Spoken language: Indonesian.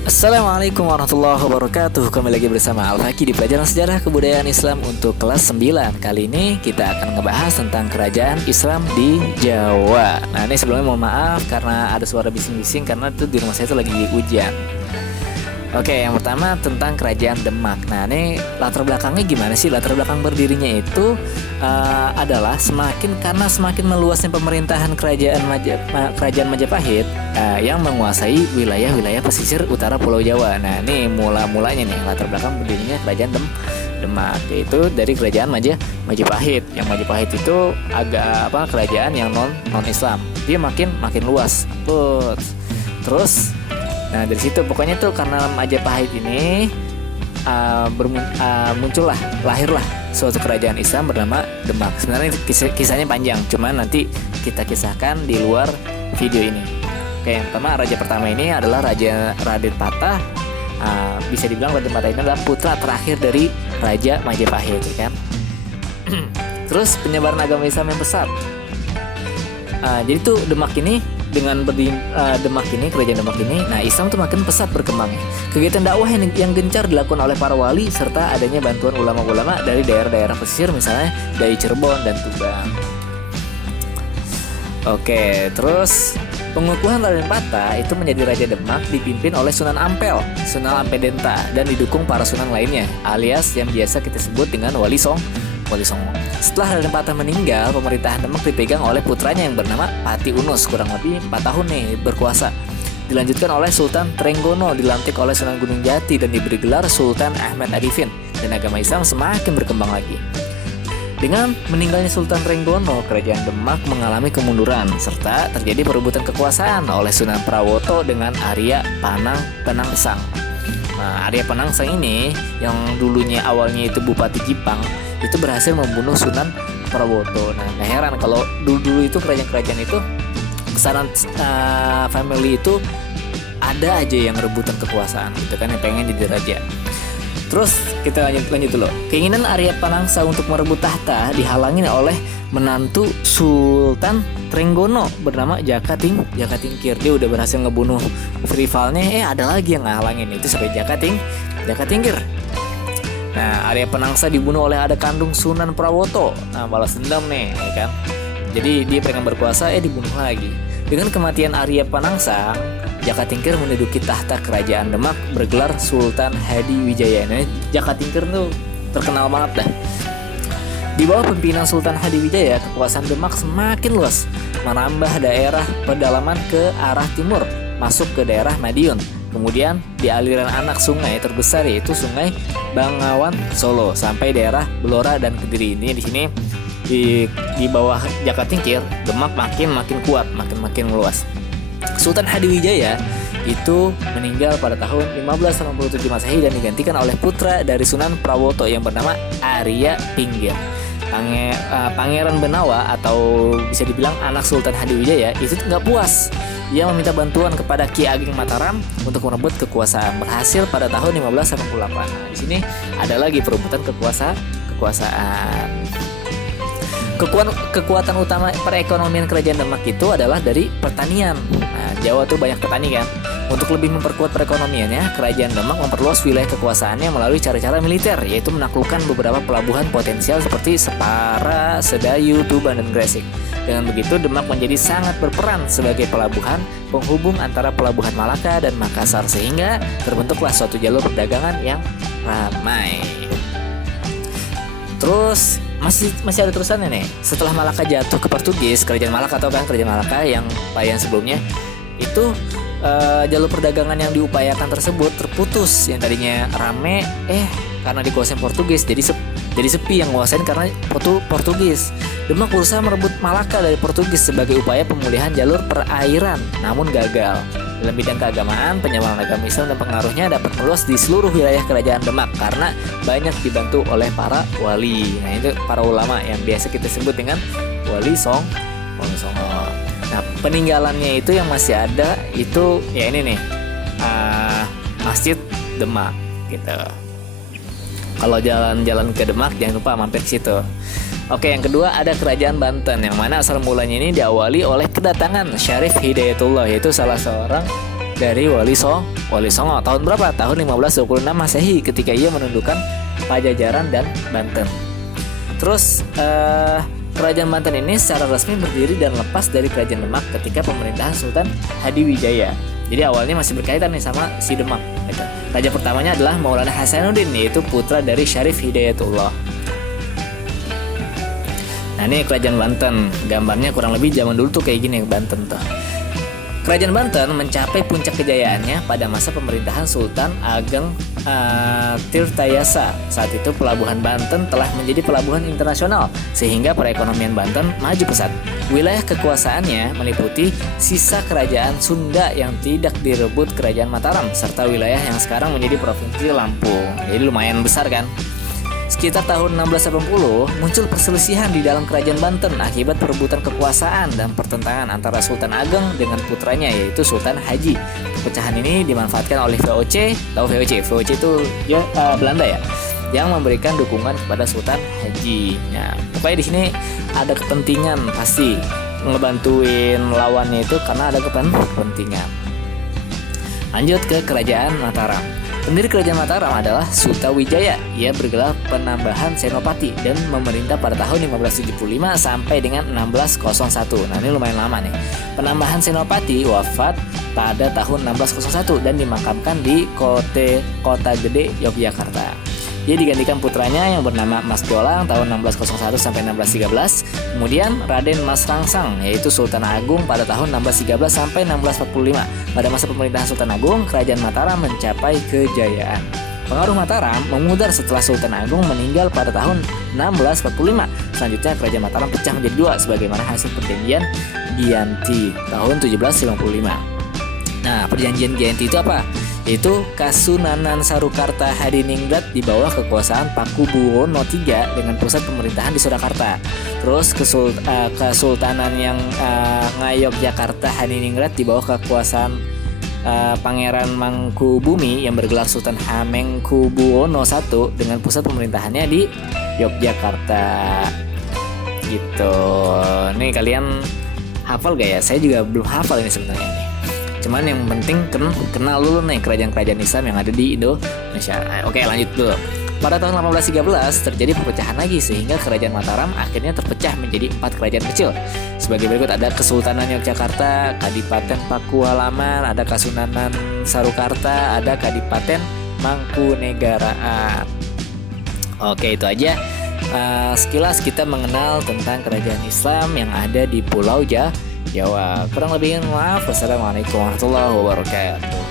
Assalamualaikum warahmatullahi wabarakatuh. Kembali lagi bersama Al-Faki di pelajaran sejarah kebudayaan Islam untuk kelas 9. Kali ini kita akan ngebahas tentang kerajaan Islam di Jawa. Nah, ini sebelumnya mohon maaf karena ada suara bising-bising karena itu di rumah saya itu lagi hujan. Oke, yang pertama tentang kerajaan Demak. Nah, ini latar belakangnya gimana sih? Latar belakang berdirinya itu adalah karena semakin meluasnya pemerintahan kerajaan Majapahit yang menguasai wilayah-wilayah pesisir utara Pulau Jawa. Nah, ini mulanya nih latar belakang berdirinya kerajaan Demak, yaitu dari kerajaan Majapahit. Yang Majapahit itu agak kerajaan yang non Islam. Dia makin luas. Terus nah dari situ pokoknya tuh karena Majapahit ini lahirlah suatu kerajaan Islam bernama Demak. Sebenarnya kisahnya panjang, cuman nanti kita kisahkan di luar video ini. Oke, yang pertama raja pertama ini adalah Raja Raden Patah. Bisa dibilang Raden Patah ini adalah putra terakhir dari Raja Majapahit, ya kan? Terus penyebaran agama Islam yang pesat. Jadi tuh Demak ini dengan kerajaan Demak ini, nah Islam tuh makin pesat berkembangnya. Kegiatan dakwah yang gencar dilakukan oleh para wali serta adanya bantuan ulama-ulama dari daerah-daerah pesisir, misalnya dari Cirebon dan Tuban. Oke, terus pengukuhan Raden Patah itu menjadi Raja Demak dipimpin oleh Sunan Ampedenta dan didukung para sunan lainnya, alias yang biasa kita sebut dengan Wali Songo. Setelah Raden Patah meninggal, pemerintahan Demak dipegang oleh putranya yang bernama Pati Unus, kurang lebih 4 tahun nih berkuasa. Dilanjutkan oleh Sultan Trenggono, dilantik oleh Sunan Gunung Jati dan diberi gelar Sultan Ahmad Arifin, dan agama Islam semakin berkembang lagi. Dengan meninggalnya Sultan Trenggono, kerajaan Demak mengalami kemunduran serta terjadi perebutan kekuasaan oleh Sunan Prawoto dengan Arya Penangsang. Nah, Arya Penangsang ini yang dulunya awalnya itu Bupati Jipang, itu berhasil membunuh Sunan Prawoto. Nah, gak heran kalau dulu itu kerajaan-kerajaan itu kesanan family itu ada aja yang rebutan kekuasaan gitu kan, yang pengen jadi raja. Terus kita lanjut dulu. Keinginan Arya Penangsang untuk merebut tahta dihalangi oleh menantu Sultan Trenggono bernama Jaka Tingkir. Dia udah berhasil ngebunuh rivalnya, ada lagi yang ngehalangin, itu sampai Jaka Tingkir. Nah, Arya Penangsang dibunuh oleh adik kandung Sunan Prawoto. Nah, balas dendam nih, ya kan. Jadi dia pengen berkuasa, dibunuh lagi. Dengan kematian Arya Penangsang, Jaka Tingkir menduduki tahta kerajaan Demak bergelar Sultan Hadiwijaya. Nah, Jaka Tingkir tuh terkenal banget dah. Di bawah pimpinan Sultan Hadiwijaya, kekuasaan Demak semakin luas, menambah daerah pedalaman ke arah timur, masuk ke daerah Madiun. Kemudian di aliran anak sungai terbesar yaitu Sungai Bangawan Solo sampai daerah Blora dan Kediri. Ini di sini di bawah Jaka Tingkir, Demak makin kuat, makin meluas. Sultan Hadiwijaya itu meninggal pada tahun 1587 Masehi dan digantikan oleh putra dari Sunan Prawoto yang bernama Arya Pinggir. Pangeran Benawa atau bisa dibilang anak Sultan Hadiwijaya itu nggak puas. Ia meminta bantuan kepada Ki Ageng Mataram untuk merebut kekuasaan. Berhasil pada tahun 1588. Nah, di sini ada lagi perebutan kekuasaan. Kekuatan utama perekonomian kerajaan Demak itu adalah dari pertanian. Nah, Jawa tuh banyak petani kan. Untuk lebih memperkuat perekonomiannya, kerajaan Demak memperluas wilayah kekuasaannya melalui cara-cara militer, yaitu menaklukkan beberapa pelabuhan potensial seperti Separa, Sedayu, Tuban, dan Gresik. Dengan begitu, Demak menjadi sangat berperan sebagai pelabuhan penghubung antara pelabuhan Malaka dan Makassar, sehingga terbentuklah suatu jalur perdagangan yang ramai. Terus masih ada terusannya nih. Setelah Malaka jatuh ke Portugis, kerajaan Malaka yang sebelumnya itu jalur perdagangan yang diupayakan tersebut terputus. Yang tadinya rame karena dikuasain Portugis jadi sepi yang nguasain karena Portugis. Demak berusaha merebut Malaka dari Portugis sebagai upaya pemulihan jalur perairan, namun gagal. Dalam bidang keagamaan, penyebaran agama Islam dan pengaruhnya dapat meluas di seluruh wilayah kerajaan Demak karena banyak dibantu oleh para wali. Nah, itu para ulama yang biasa kita sebut dengan Wali Songo. Nah, peninggalannya itu yang masih ada itu ya ini nih, Masjid Demak gitu. Kalau jalan-jalan ke Demak jangan lupa mampir ke situ. Oke, yang kedua ada Kerajaan Banten, yang mana asal mulanya ini diawali oleh kedatangan Syarif Hidayatullah, yaitu salah seorang dari Wali Songo. Tahun berapa? Tahun 1526 Masehi ketika ia menundukkan Pajajaran dan Banten. Terus Kerajaan Banten ini secara resmi berdiri dan lepas dari Kerajaan Demak ketika pemerintahan Sultan Hadiwijaya. Jadi awalnya masih berkaitan nih sama si Demak. Gitu. Raja pertamanya adalah Maulana Hasanuddin, yaitu putra dari Syarif Hidayatullah. Nah ini Kerajaan Banten, gambarnya kurang lebih zaman dulu tuh kayak gini Banten tuh. Kerajaan Banten mencapai puncak kejayaannya pada masa pemerintahan Sultan Ageng Tirtayasa. Saat itu pelabuhan Banten telah menjadi pelabuhan internasional sehingga perekonomian Banten maju pesat. Wilayah kekuasaannya meliputi sisa kerajaan Sunda yang tidak direbut Kerajaan Mataram serta wilayah yang sekarang menjadi Provinsi Lampung. Jadi lumayan besar kan? Sekitar tahun 1680 muncul perselisihan di dalam Kerajaan Banten akibat perebutan kekuasaan dan pertentangan antara Sultan Ageng dengan putranya yaitu Sultan Haji. Perpecahan ini dimanfaatkan oleh VOC. Tahu VOC? VOC itu ya Belanda ya, yang memberikan dukungan kepada Sultan Haji. Nah, pokoknya di sini ada kepentingan pasti ngebantuin lawannya itu karena ada kepentingan. Lanjut ke Kerajaan Mataram. Pendiri Kerajaan Mataram adalah Sutawijaya. Ia bergelar penambahan Senopati dan memerintah pada tahun 1575 sampai dengan 1601. Nah ini lumayan lama nih. Penambahan Senopati wafat pada tahun 1601 dan dimakamkan di Kota Gede, Yogyakarta. Dia digantikan putranya yang bernama Mas Jolang tahun 1601 sampai 1613. Kemudian Raden Mas Rangsang yaitu Sultan Agung pada tahun 1613 sampai 1645. Pada masa pemerintahan Sultan Agung, Kerajaan Mataram mencapai kejayaan. Pengaruh Mataram memudar setelah Sultan Agung meninggal pada tahun 1645. Selanjutnya Kerajaan Mataram pecah menjadi dua sebagaimana hasil perjanjian Giyanti tahun 1755. Nah, perjanjian Giyanti itu apa? Yaitu Kasunanan Sarukarta Hadiningrat di bawah kekuasaan Pakubuwono III dengan pusat pemerintahan di Surakarta. Terus Kesultanan yang Ngayogyakarta Hadiningrat di bawah kekuasaan Pangeran Mangkubumi yang bergelar Sultan Hamengkubuwono I dengan pusat pemerintahannya di Yogyakarta. Gitu. Nih kalian hafal gak ya? Saya juga belum hafal ini sebenarnya nih. Cuman yang penting kenal dulu nih kerajaan-kerajaan Islam yang ada di Indonesia. Oke, lanjut dulu. Pada tahun 1813 terjadi perpecahan lagi sehingga Kerajaan Mataram akhirnya terpecah menjadi 4 kerajaan kecil. Sebagai berikut ada Kesultanan Yogyakarta, Kadipaten Pakualaman, ada Kasunanan Sarukarta, ada Kadipaten Mangkunegaraan. Oke, itu aja. Sekilas kita mengenal tentang kerajaan Islam yang ada di Pulau Jawa. Kurang lebihnya maaf. Wassalamualaikum warahmatullahi wabarakatuh.